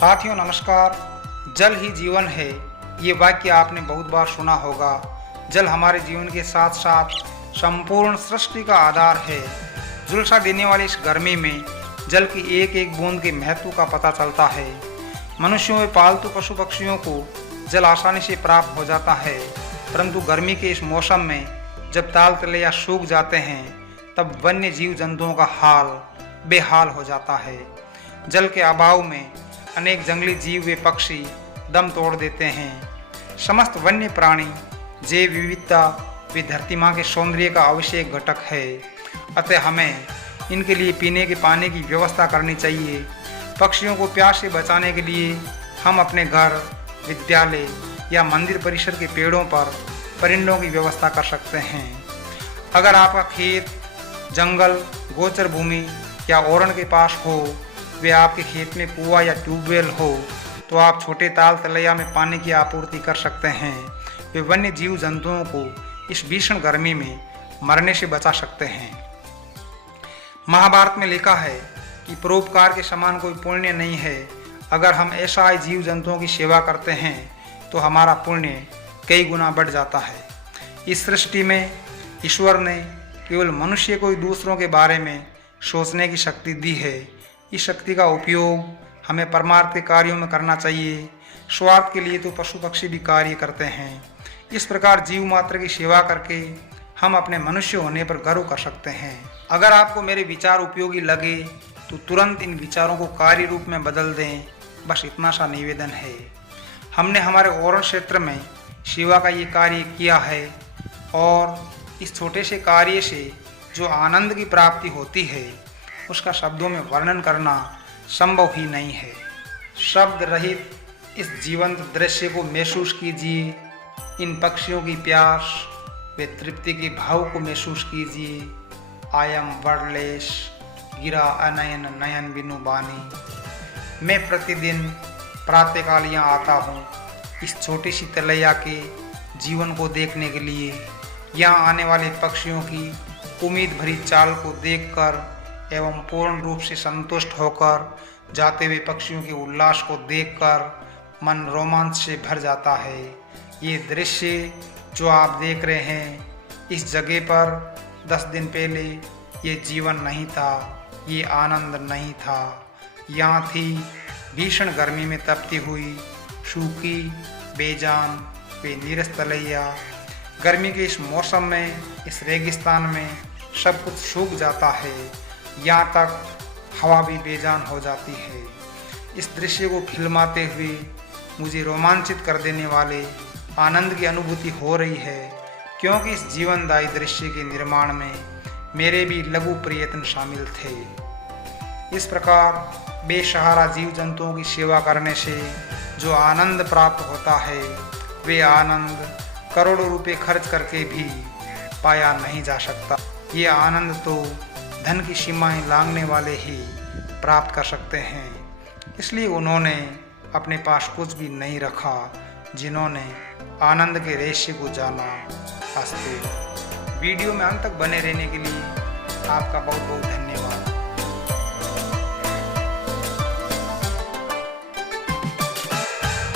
साथियों नमस्कार। जल ही जीवन है, ये वाक्य आपने बहुत बार सुना होगा। जल हमारे जीवन के साथ साथ संपूर्ण सृष्टि का आधार है। झुलसा देने वाली इस गर्मी में जल की एक एक बूंद के महत्व का पता चलता है। मनुष्यों व पालतू पशु पक्षियों को जल आसानी से प्राप्त हो जाता है, परंतु गर्मी के इस मौसम में जब ताल तलैया सूख जाते हैं तब वन्य जीव जंतुओं का हाल बेहाल हो जाता है। जल के अभाव में अनेक जंगली जीव व पक्षी दम तोड़ देते हैं। समस्त वन्य प्राणी जैव विविधता व धरती माँ के सौंदर्य का आवश्यक घटक है, अतः हमें इनके लिए पीने के पानी की व्यवस्था करनी चाहिए। पक्षियों को प्यास से बचाने के लिए हम अपने घर, विद्यालय या मंदिर परिसर के पेड़ों पर परिंदों की व्यवस्था कर सकते हैं। अगर आपका खेत, जंगल, गोचर भूमि या ओरण के पास हो, वे आपके खेत में कुआं या ट्यूबवेल हो, तो आप छोटे ताल तलैया में पानी की आपूर्ति कर सकते हैं। वे वन्य जीव जंतुओं को इस भीषण गर्मी में मरने से बचा सकते हैं। महाभारत में लिखा है कि परोपकार के समान कोई पुण्य नहीं है। अगर हम ऐसा जीव जंतुओं की सेवा करते हैं तो हमारा पुण्य कई गुना बढ़ जाता है। इस सृष्टि में ईश्वर ने केवल मनुष्य को ही दूसरों के बारे में सोचने की शक्ति दी है। इस शक्ति का उपयोग हमें परमार्थ के कार्यों में करना चाहिए। स्वार्थ के लिए तो पशु पक्षी भी कार्य करते हैं। इस प्रकार जीव मात्र की सेवा करके हम अपने मनुष्य होने पर गर्व कर सकते हैं। अगर आपको मेरे विचार उपयोगी लगे तो तुरंत इन विचारों को कार्य रूप में बदल दें, बस इतना सा निवेदन है। हमने हमारे ओरण क्षेत्र में सेवा का ये कार्य किया है और इस छोटे से कार्य से जो आनंद की प्राप्ति होती है उसका शब्दों में वर्णन करना संभव ही नहीं है। शब्द रहित इस जीवंत दृश्य को महसूस कीजिए। इन पक्षियों की प्यास व तृप्ति के भाव को महसूस कीजिए। आई एम वर्डलेस, गिरा अनयन नयन बिनु बानी। मैं प्रतिदिन प्रातःकाल यहाँ आता हूँ इस छोटी सी तलैया के जीवन को देखने के लिए। यहाँ आने वाले पक्षियों की उम्मीद भरी चाल को देखकर एवं पूर्ण रूप से संतुष्ट होकर जाते हुए पक्षियों के उल्लास को देखकर मन रोमांच से भर जाता है। ये दृश्य जो आप देख रहे हैं, इस जगह पर 10 दिन पहले ये जीवन नहीं था, ये आनंद नहीं था। यहाँ थी भीषण गर्मी में तपती हुई सूखी बेजान वे नीरस तलैया। गर्मी के इस मौसम में इस रेगिस्तान में सब कुछ सूख जाता है, यहाँ तक हवा भी बेजान हो जाती है। इस दृश्य को फिल्माते हुए मुझे रोमांचित कर देने वाले आनंद की अनुभूति हो रही है, क्योंकि इस जीवनदायी दृश्य के निर्माण में मेरे भी लघु प्रयत्न शामिल थे। इस प्रकार बेसहारा जीव जंतुओं की सेवा करने से जो आनंद प्राप्त होता है, वे आनंद करोड़ों रुपए खर्च करके भी पाया नहीं जा सकता। ये आनंद तो धन की सीमाएं लांघने वाले ही प्राप्त कर सकते हैं। इसलिए उन्होंने अपने पास कुछ भी नहीं रखा जिन्होंने आनंद के रहस्य को जाना। हंसते वीडियो में अंत तक बने रहने के लिए आपका बहुत बहुत धन्यवाद।